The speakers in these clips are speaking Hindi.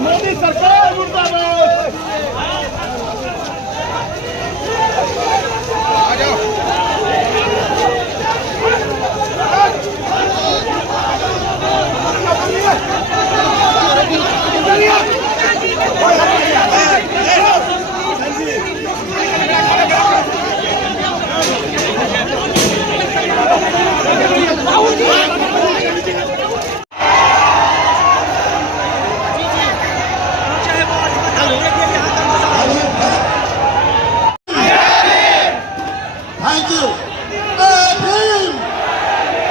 मोदी सरकार मुर्दाबाद। Thank you. जय भीम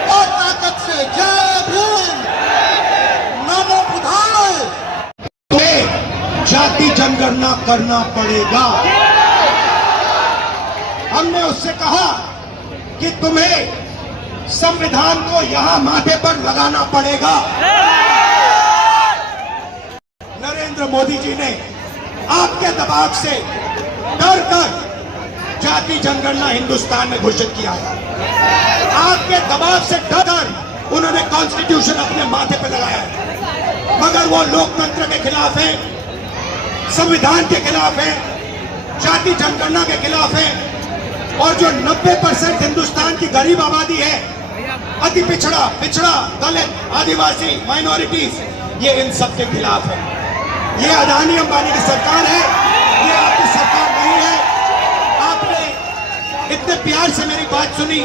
और ताकत से जय भीम। नमो बुधाय। तुम्हें जाति जनगणना करना पड़ेगा। हमने उससे कहा कि तुम्हें संविधान को यहां माथे पर लगाना पड़ेगा। नरेंद्र मोदी जी ने आपके दबाव से डर कर जाति जनगणना हिंदुस्तान में घोषित किया है। आपके दबाव से डर उन्होंने कॉन्स्टिट्यूशन अपने माथे पर लगाया है, मगर वो लोकतंत्र के खिलाफ है, संविधान के खिलाफ है, जाति जनगणना के खिलाफ है। और जो 90% हिंदुस्तान की गरीब आबादी है, अति पिछड़ा दलित, आदिवासी, माइनॉरिटीज, ये इन सब के खिलाफ है। ये अदानी अंबानी की सरकार है, ये आपकी सरकार नहीं है। आपने इतने प्यार से मेरी बात सुनी,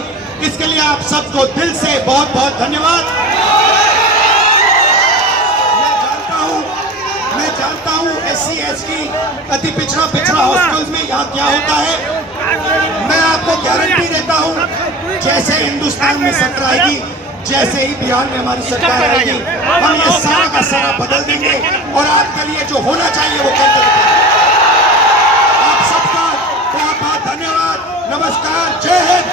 इसके लिए आप सबको दिल से बहुत बहुत धन्यवाद। मैं जानता हूं SC ST अति पिछड़ा हॉस्टल्स में यहाँ क्या होता है। मैं आपको गारंटी देता हूं, जैसे हिंदुस्तान में सरकार आएगी, जैसे ही बिहार में हमारी सरकार आएगी, हम ये सारा का सारा बदल देंगे और आपके लिए जो होना चाहिए वो कर देंगे। आप सबका बहुत बहुत धन्यवाद। नमस्कार। जय हिंद।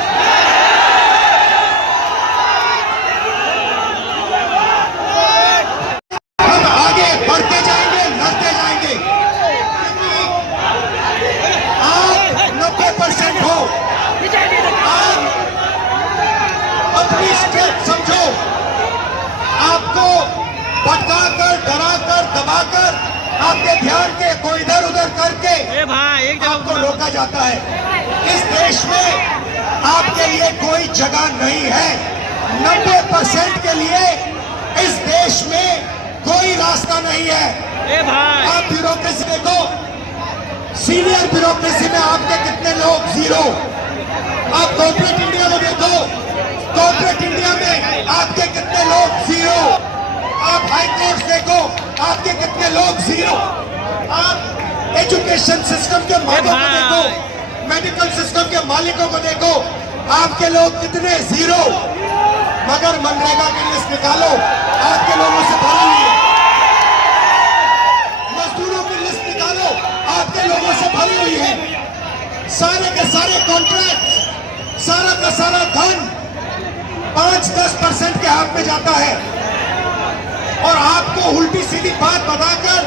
हम आगे बढ़ते जाएंगे, लड़ते जाएंगे। आप 90% हो, आप अपनी स्ट्रेंथ समझो। आपको भटकाकर, डराकर, दबाकर, आपके ध्यान को इधर उधर करके आपको रोका जाता है। इस देश में आपके लिए कोई जगह नहीं है। 90% के लिए इस देश में कोई रास्ता नहीं है। आप ब्यूरोक्रेसी देखो, सीनियर ब्यूरोक्रेसी में आपके कितने लोग, 0। आप कॉर्पोरेट इंडिया में देखो, कॉर्पोरेट इंडिया में आपके कितने लोग, 0। आप हाई कोर्ट देखो, आपके कितने लोग, 0। आप एजुकेशन सिस्टम के मालिकों को देखो, मेडिकल सिस्टम के मालिकों को देखो, आपके लोग कितने, 0। मगर मनरेगा की लिस्ट निकालो, आपके लोगों से भरी हुई है। मजदूरों की लिस्ट निकालो, आपके लोगों से भरी हुई है। सारे के सारे कॉन्ट्रैक्ट, सारा का सारा धन 5-10% के हाथ में जाता है और आपको उल्टी सीधी बात बताकर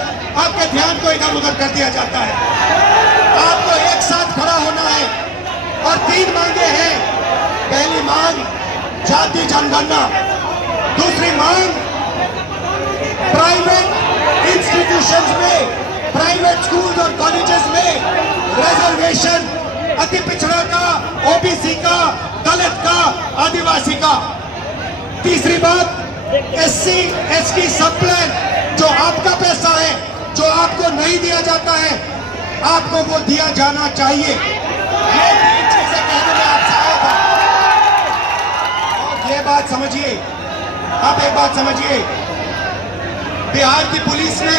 आपके ध्यान को इधर उधर कर दिया जाता है। आपको एक साथ खड़ा होना है और 3 मांगे हैं। पहली मांग जाति जनगणना, दूसरी मांग प्राइवेट इंस्टीट्यूशंस में, प्राइवेट स्कूल और कॉलेजेस में रिजर्वेशन, अति पिछड़ा का, OBC का, दलित का, आदिवासी का। तीसरी बात SC ST सब प्लान, जो आपका पैसा है, जो आपको नहीं दिया जाता है, आपको वो दिया जाना चाहिए। ये 3 चीजें कहने में आपसे आया था। और ये बात समझिए, आप एक बात समझिए, बिहार की पुलिस ने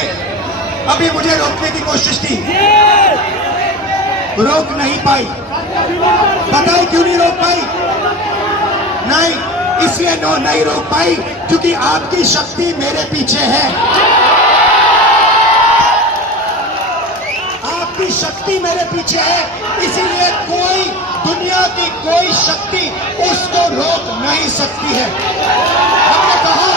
अभी मुझे रोकने की कोशिश की, रोक नहीं पाई। बताओ क्यों नहीं रोक पाई? नहीं, इसलिए नहीं रोक पाई क्योंकि आपकी शक्ति मेरे पीछे है। आपकी शक्ति मेरे पीछे है, इसीलिए कोई, दुनिया की कोई शक्ति उसको रोक नहीं सकती है। हमने कहा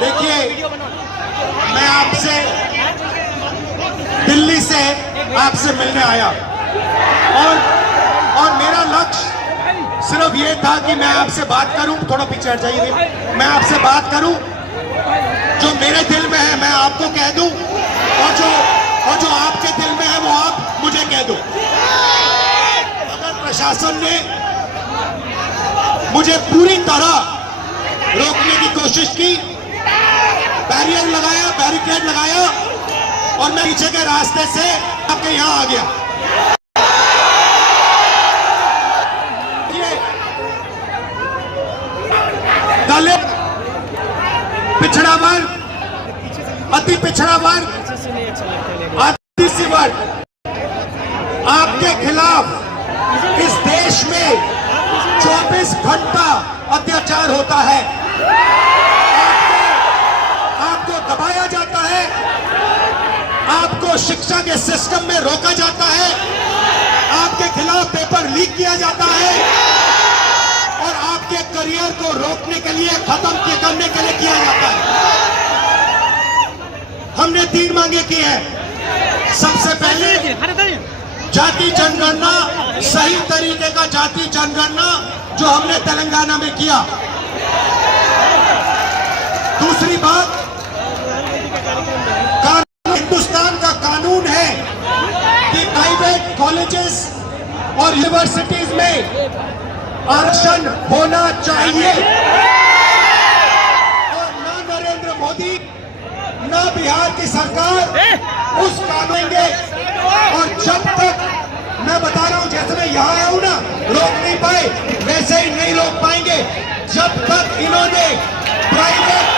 देखिए, मैं आपसे दिल्ली से आपसे मिलने आया और मेरा लक्ष्य सिर्फ ये था कि मैं आपसे बात करूं। थोड़ा पीछे हट जाइए। मैं आपसे बात करूं, जो मेरे दिल में है मैं आपको कह दूं, और जो आपके दिल में है वो आप मुझे कह दो। अगर प्रशासन ने मुझे पूरी तरह रोकने की कोशिश की, बैरियर लगाया, बैरिकेड लगाया, और मैं पीछे के रास्ते से आपके यहां आ गया। दलित, पिछड़ा वर्ग, अति पिछड़ा वर्ग, आदिवासी वर्ग, आपके खिलाफ इस देश में 24 घंटा अत्याचार होता है। आपको दबाया जाता है, आपको शिक्षा के सिस्टम में रोका जाता है, आपके खिलाफ पेपर लीक किया जाता है, और आपके करियर को रोकने के लिए, खत्म करने के लिए किया जाता है। हमने 3 मांगे की है। सबसे पहले जाति जनगणना, सही तरीके का जाति जनगणना जो हमने तेलंगाना में किया। दूसरी बात, हिंदुस्तान का कानून है कि प्राइवेट कॉलेजेस और यूनिवर्सिटीज में आरक्षण होना चाहिए, और ना नरेंद्र मोदी ना बिहार की सरकार उस कानून के, और जब तक, मैं बता रहा हूं, जैसे मैं यहां आया हूं ना, रोक नहीं पाए, वैसे ही नहीं रोक पाएंगे जब तक इन्होंने प्राइवेट